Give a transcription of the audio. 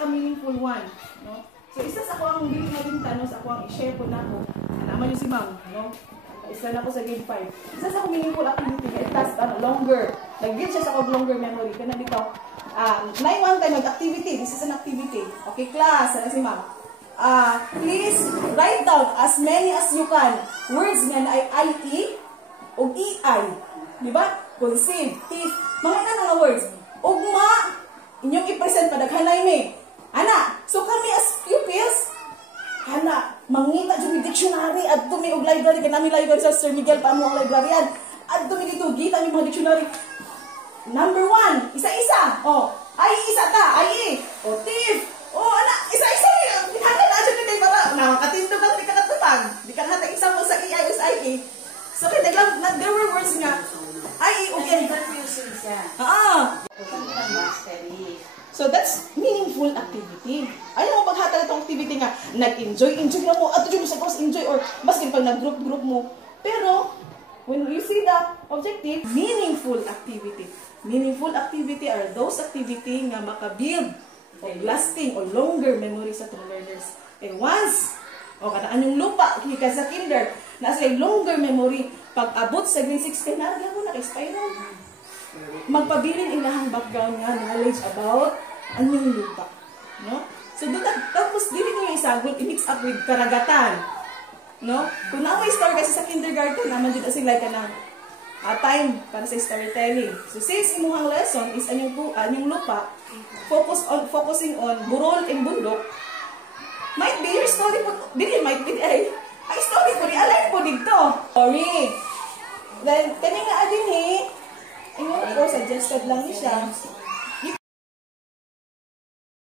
a meaningful one, no? So isa sa ako ang dili malimtan, no, sa ako ang i-share ko nako. Naman yung si Ma'am, no? Isa na ko sa grade 5. Isa sa ako meaningful activity kay task longer. Nag-give siya sa ako longer memory kana dito. Nay one time mag-activity. This is an activity. Okay, class, ano si Ma'am? Please write down as many as you can. Words nga na ay IE o EI. Di ba? Conceive, thief, mga nga words. Ugma, inyong i-present padaghanay me. Ana, so kami as pupils, ana, mangita dyan dictionary at tumi og library, kanami library sa Sir Miguel pa mo ang librarian. At tumi dito, gita mi mga dictionary. Number 1, isa-isa. Oh, ay isa ta, ay o thief. Oh, ana, isa-isa ni. Handa na dyan din para nakatindog ang di ka katupag. Di ka hata example sa EI o sa IE. So kaya there were words nga. Ay, okay. Confusing siya. So that's meaningful activity. Ayaw mo paghatag itong activity nga, nag-enjoy na mo, at yung sa enjoy or baskin pag nag-group mo. Pero, when you see the objective, meaningful activity. Meaningful activity are those activity nga makabuild o lasting o longer memory sa itong learners. And once, o kanaan yung lupa, kika sa kinder, nasa longer memory, pag abot sa grade 6, kaya naragyan mo na-spiral. Magpabilin ilahang background nga, knowledge about anyong lupa. No? So, tapos, dili nyo yung isagol, i-mix up with karagatan. No? Kung na-away story kasi sa kindergarten, naman dito sila ka ng time para sa storytelling. So, since imuhang lesson is anyong lupa, focusing on burol and bundok, might be your story po, dili, might be, ay story po, align po dito. Sorry. Then, kami nga adin ayun po, suggested lang niya siya.